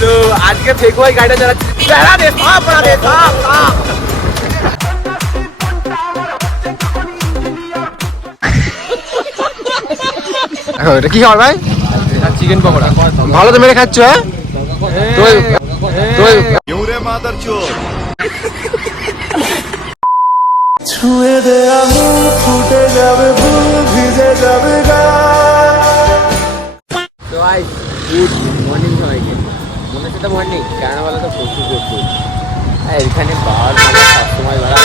তো আজকে ফেকুয়াই গাড়িটা চালাচ্ছি বেড়া দে সাপ বেড়া দে সাপ সাপ এটা কি খাবার ভাই? চিকেন পকোড়া। ভালো তো মেরে খাচ্ছ হ্যাঁ. ছুঁয়ে দে আঙুল ফুটে যাবে ভিজে যাবে আর এখানে বার সবসময় বেড়া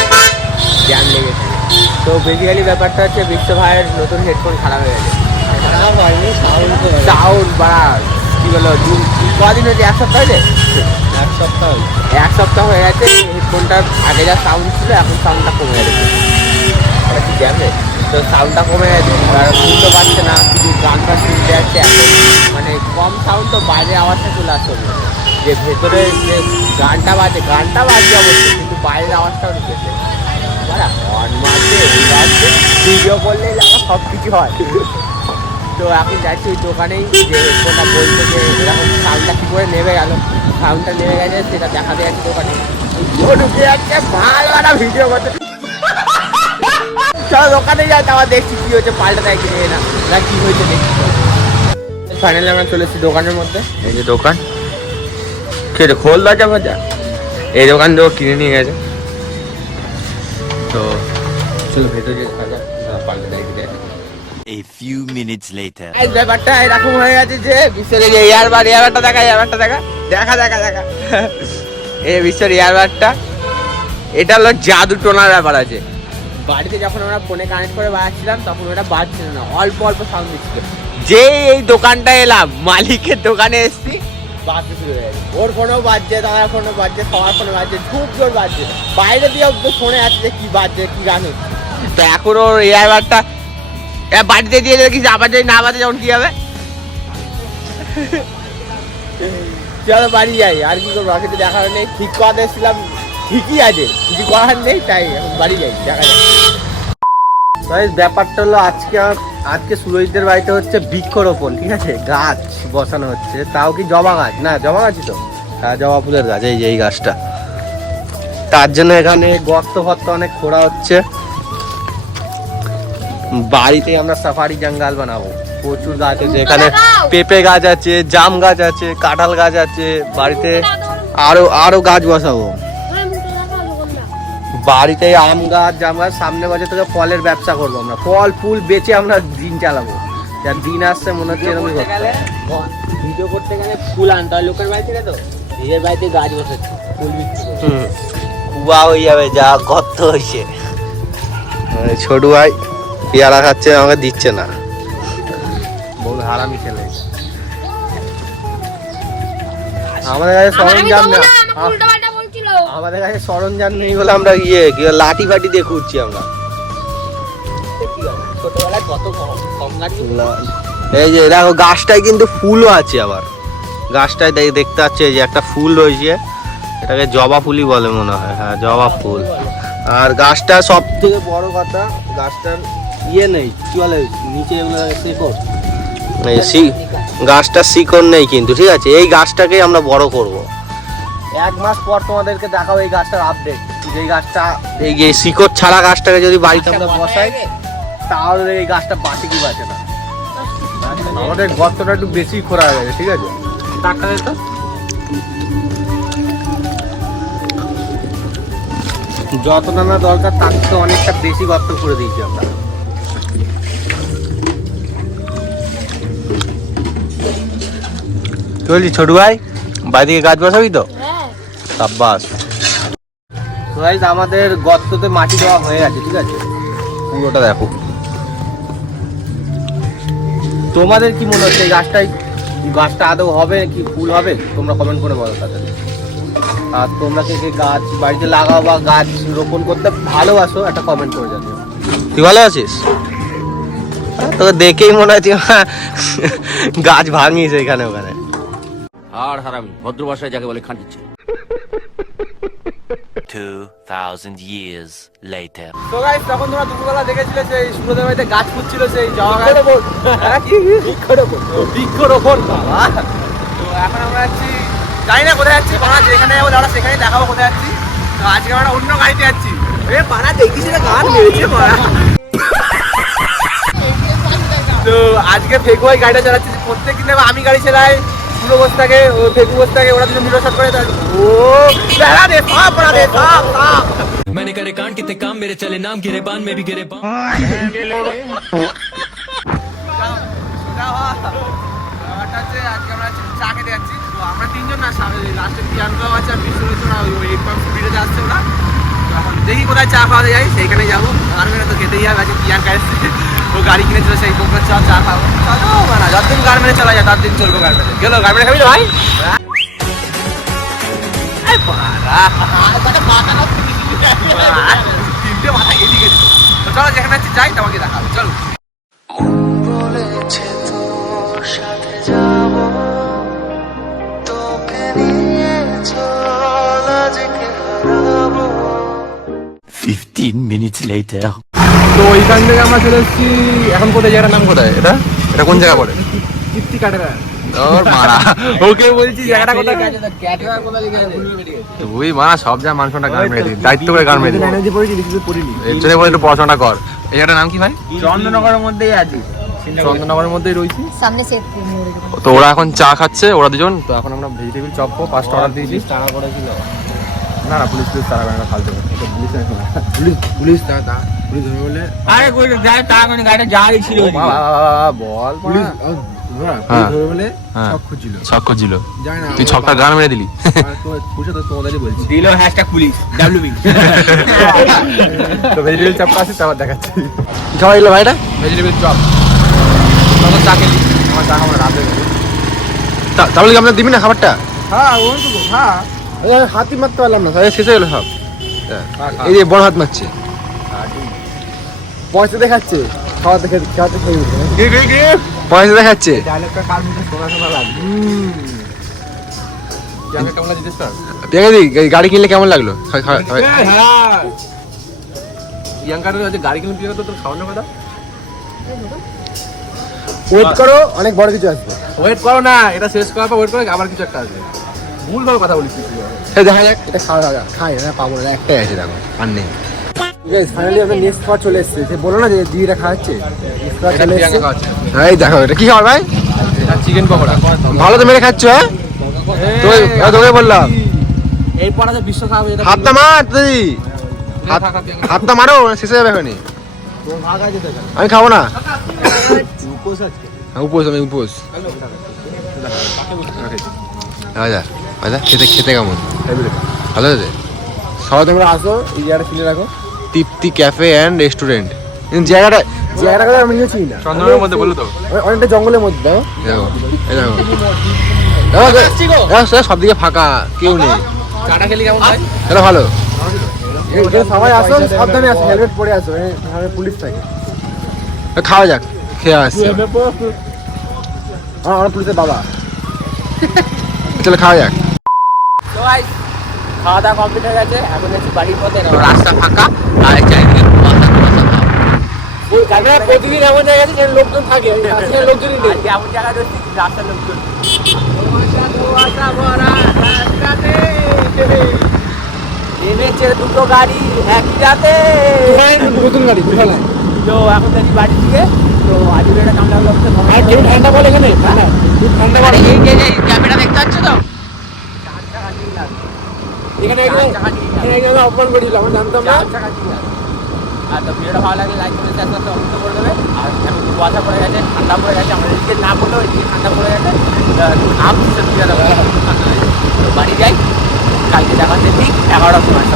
জ্যাম লেগেছে তো বেসিক্যালি ব্যাপারটা হচ্ছে বিশ্ব ভাইয়ের নতুন হেডফোন খারাপ হয়ে গেছে। সাউন্ড বাড়া কি বলো দু কদিন হচ্ছে এক সপ্তাহ হয়েছে? এক সপ্তাহ এক সপ্তাহ হয়ে গেছে হেডফোনটার আগে যা সাউন্ড ছিল এখন সাউন্ডটা কমে গেছে। এটা কি জ্যামে তো সাউন্ডটা কমে গেছে আর শুনতে পাচ্ছে না কিছু গান ফান শুনতে যাচ্ছে এখন মানে কম সাউন্ড তো বাইরে আওয়াজটা চলে আসছে। যে ভেতরে যে গানটা বাজে, গানটা বাজছে অবশ্যই কিন্তু বাইরের আওয়াজটাও ঢুকেছে বাড়া হর্ন মারছে এই ভিডিও করলে সব কিছু হয়। তো এখন যাচ্ছি ওই দোকানেই, যে হেডফোনটা বলছে যে এরকম সাউন্ডটা কী করে নেমে গেল সাউন্ডটা নেমে গেছে, সেটা দেখাতে যাচ্ছে দোকানে। ঢুকে যাচ্ছে ভালো একটা ভিডিও করতে। চলো দোকানে যাই আবার দেখছি কি হচ্ছে পাল্টা দেয় কিনে না না কি হয়েছে, দেখছি। ফাইনালি আমরা চলে এসেছি দোকানের মধ্যে। এই যে দোকান। রে খোল দরজা মজা এই দোকান তো কিনে নিয়ে গেছে। তো চলো ভেতরে দেখা পাল্টা A few minutes later. ব্যাপারটা এরকম হয়ে গেছে যে বিশ্বের এই এয়ারবার এয়ারবারটা দেখা এয়ারবারটা দেখা। দেখা দেখা দেখা। এই বিশ্বের এয়ারবারটা এটা হলো জাদু টোনার ব্যাপার আছে। বাড়িতে যখন আমরা ফোনে কানেক্ট করে বাজাচ্ছিলাম তখন ওটা বাজছিল না অল্প অল্প সাউন্ড দিচ্ছিল। যে এই দোকানটা এলাম মালিকের দোকানে এসছি বাজতে শুরু হয়ে গেছে। ওর ফোনেও বাজছে দাদার ফোনেও বাজছে সবার ফোনে বাজছে খুব জোর বাজছে বাইরে দিয়েও তো ফোনে আছে যে কি বাজছে কি গান হচ্ছে। তো এখন ওর এয়ারবারটা এ বাড়িতে দিয়ে দেখিস আবার যদি না বাজে যখন কি হবে? চলো বাড়ি যাই আর কি করব? আগে তো দেখার নেই ঠিক করাতে এসেছিলাম ঠিকই আছে কিছু করার নেই তাই এখন বাড়ি যাই দেখা যাক। ব্যাপারটা হলো আজকে আম- আজকে সুরজিতের বাড়িতে হচ্ছে বৃক্ষরোপণ ঠিক আছে? গাছ বসানো হচ্ছে। তাও কি জবা গাছ? না জবা গাছই তো। হ্যাঁ জবা ফুলের গাছ এই যে এই গাছটা। তার জন্য এখানে গর্ত ফর্ত অনেক খোঁড়া হচ্ছে। বাড়িতে আমরা সাফারি জঙ্গল বানাবো। প্রচুর গাছ আছে এখানে। পেঁপে গাছ আছে জাম গাছ আছে কাঁঠাল গাছ আছে। বাড়িতে আরও আরও গাছ বসাবো। বাড়িতে আম গাছ জাম গাছ সামনে বছর থেকে ফলের ব্যবসা করব আমরা। ফল ফুল বেচে আমরা দিন চালাবো। যার দিন আসছে মনে হচ্ছে এরকমই করতে হবে। ভিডিও করতে গেলে ফুল আনতে হয় লোকের বাড়ি থেকে তো? নিজের বাড়িতে গাছ বসেছে ফুল। কুয়া হয়ে যাবে যা গর্ত হয়েছে। ছোট ভাই পেয়ারা খাচ্ছে আমাকে দিচ্ছে না। বহু হারামি ছেলে। আমাদের কাছে সরঞ্জাম না। আমাদের কাছে সরঞ্জাম নেই বলে আমরা ইয়ে লাঠি ফাটি দিয়ে খুঁজছি আমরা। ছোটবেলায় কত কম কম গাছ এই যে দেখো গাছটায় কিন্তু ফুলও আছে আবার। গাছটায় দেখ- দেখতে পাচ্ছি যে একটা ফুল রয়েছে এটাকে জবা ফুলই বলে মনে হয়। হ্যাঁ জবা ফুল। আর গাছটা সব থেকে বড় কথা গাছটার ইয়ে নেই কি বলে নিচে শিকড়। গাছটার শিকড় নেই কিন্তু ঠিক আছে? এই গাছটাকে আমরা বড় করব। এক মাস পর তোমাদেরকে দেখাবো এই গাছটার আপডেট যে গাছটা এই যে শিকড় ছাড়া গাছটাকে যদি বাড়িতে আমরা বসাই তাহলে এই গাছটা বাঁচে কি বাঁচে না। আমাদের গর্তটা একটু বেশি খোঁড়া হয়ে গেছে ঠিক আছে? টাকা তো। যতটা না দরকার তার থেকে অনেকটা বেশি গর্ত করে দিয়েছি আমরা। চলছি ছোট ভাই? বাইরে গাছ বসাবি তো? সাব্বাস। তো আমাদের গর্ততে মাটি দেওয়া হয়ে গেছে ঠিক আছে? পুরোটা দেখো। তোমাদের কি মনে হচ্ছে এই গাছটাই গাছটা আদৌ হবে কি ফুল হবে? তোমরা কমেন্ট করে বলো তাদের আর তোমরা কে কে গাছ বাড়িতে লাগাও বা গাছ রোপণ করতে ভালোবাসো একটা কমেন্ট করে জানিও। তুই ভালো আছিস? তোকে দেখেই মনে হচ্ছে গাছ ভাঙিস এখানে ওখানে। আর হারামি ভদ্র ভাষায় যাকে বলে খাঁটিচ্ছে 2000 years later. তো গাইস তখন তোমরা দুপুরবেলা দেখেছিলে সেই বাড়িতে গাছ পুচ্ছিল সেই জবা গাছ। হ্যাঁ, বৃক্ষরোপণ বৃক্ষরোপণ বাবা। তো এখন আমরা যাচ্ছি জানি না কোথায় যাচ্ছি বাড়া যেখানে যাব দাঁড়া সেখানে দেখাবো কোথায় যাচ্ছি। তো আজকে আমরা অন্য গাড়িতে যাচ্ছি। এ বাড়া দেখিস না গান মেরেছে বাড়া। তো আজকে ফেকু ভাই গাড়িটা চালাচ্ছি। প্রত্যেক দিন আমি গাড়ি চালাই পুরো বস্তাকে ও ফেকু বস্তাকে ওরা দুজন ভিডিও শট করে তার- ও বেড়া রে সব বড়া রে সব সব मैंने करे कांड कितने काम मेरे चले नाम गिरे बान में भी गिरे बान ব্যাপারটা হচ্ছে আজকে আমরা হচ্ছে চা খেতে যাচ্ছি তো আমরা তিনজন না লাস্টে প্রিয়াঙ্কাও আছে আর বিষ্ণু রয়েছে ওরা ওই এইট পয়েন্ট স্পিডে যাচ্ছে ওরা তো এখন দেখি কোথায় চা খাওয়াতে যাই সেইখানে যাবো আর মেয়ে তো খেতেই হবে আজকে প্রিয়াঙ্কা এসছে ও গাড়ি কিনেছিল সেই কোকো চা চা খাব চলো না যতদিন গার্মেন্টে চলা যায় ততদিন চলবো গার্মেন্টে গেলো গার্মেন্টে খাবি তো ভাই। তিনটে মাথা তো চলো যেখানে যাই তোমাকে দেখাবো। চলো। 15 minutes later. তো ওইখান থেকে আমরা চলে এসেছি এখন কোথায়? জায়গাটার নাম কোথায়? এটা? এটা কোন জায়গা পড়ে তৃপ্তি কাটেরা। ওর মারা। ওকে বলছি জায়গাটা কোথায়? তুই মা সব যা মানুষটা গান মেরে দায়িত্ব করে গান মেরে দিই এর জন্য বলে একটু পড়াশোনা কর। এই জায়গাটার নাম কি ভাই? চন্দ্রনগরের মধ্যেই আছি। চন্দননগরের মধ্যেই রয়েছি। সামনে সে তো ওরা এখন চা খাচ্ছে ওরা দুজন। তো এখন আমরা ভেজিটেবিল চপ পাঁচটা অর্ডার দিয়েছি তারা করেছিল। না না পুলিশ পুলিশ তারা ফালতু পুলিশ পুলিশ পুলিশ তা তা পুলিশ ধরে বলে? আরে কই যাই তার গাড়িটা যাই ছিল বাবা, বাবা, বাবা, বল। পুলিশ। ধরে বলে। সব খুঁজছিল। শখ করছিল তুই ছকটা গান মেরে দিলি। আর তো পুলিশ তো তোমাদেরই বলছি। দিল হ্যাশট্যাগ পুলিশ ডাব্লিউবি তো ভেজিটেবিল চপ আছে তারপর দেখাচ্ছি। খাওয়া দিল ভাইটা। ভেজিটেবিল চপ তখন চা খেলি। আমার চা খাব রাতে তাহলে কি আমরা দিবি না খাবারটা? হ্যাঁ ওই তো হ্যাঁ। হাতি মারতে পারলাম না শেষ হয়ে গেলো সব। এই যে বড় হাত মারছে। পয়সা দেখাচ্ছে। খাওয়া দেখে খাওয়াতে খেয়ে পয়সা দেখাচ্ছে। গাড়ি কিনলে কেমন লাগল? হ্যাঁ প্রিয়াঙ্কার যে গাড়ি কিনে তো তোর খাওয়ানোর কথা? ওয়েট করো অনেক বড় কিছু আসবে। ওয়েট করো না এটা শেষ করার পর ওয়েট করো আবার কিছু একটা আসবে। ভুল ভাবে কথা বলিস তুই। দেখা যাক এটা খাওয়া যাক। খাই না পাবো না একটাই আছে দেখো আর নেই। ফাইনালি আমরা নেক্সট খাওয়া চলে এসেছে। সে বলো না যে দিদিটা খাওয়াচ্ছে? এই দেখো এটা কি ভাই? চিকেন পকোড়া। ভালো তো মেরে খাচ্ছ হ্যাঁ? তোকে বললাম। এই পড়া বিশ্ব খাবে হাতটা মার তুই। হাতটা মারো না শেষে যাবে এখনই। আমি খাব না। উপোস আমি উপোস। আচ্ছা আচ্ছা খেতে খেতে কেমন? ভালো আছে সবাই তোমরা আসো এই জায়গাটা কিনে রাখো। Tripti cafe and restaurant. জায়গাটা জায়গাটা আমি নিয়েছি না। চন্দ্রের মধ্যে বলল তো। অনেকটা জঙ্গলের মধ্যে দেখো। দেখো সব- দিকে ফাঁকা কেউ নেই। চাটা খেলি কেমন হয় এটা ভালো? সবাই আসো সাবধানে আসো হেলমেট পরে আসো এখানে পুলিশ থাকে। খাওয়া যাক খেয়ে আসছে। আমার আমার পুলিশের বাবা। চলো খাওয়া যাক খাওয়া দাওয়া কমপ্লিট হয়ে গেছে এখন যাচ্ছি বাড়ির পথে রাস্তা ফাঁকা আর চারিদিকে প্রতিদিন এমন জায়গা আছে যেখানে লোকজন থাকে লোকজনই নেই এমন জায়গায় ধরছি রাস্তার লোকজন রাস্তাতে দুটো গাড়ি একই রাতে নতুন গাড়ি তো এখন যাচ্ছি বাড়ি থেকে তো আজকে লাগছে আর কেউ ঠান্ডা বলে এখানে। ঠান্ডা ঠান্ডা বলে। এই যে ক্যামেরা দেখতে পাচ্ছ তো? এখানে এখানে একদম অপমান করেছিল আমরা জানতাম না। আর তো ভিডিওটা ভালো লাগলে লাইক করে শেয়ার করতে অবশ্যই করে দেবে। আর এখন কুয়াশা পড়ে গেছে ঠান্ডা পড়ে গেছে আমাদের দিকে না পড়লেও এদিকে ঠান্ডা পড়ে গেছে। সত্যি কথা। তো বাড়ি যাই কালকে দেখাচ্ছে ঠিক এগারোটার সময়।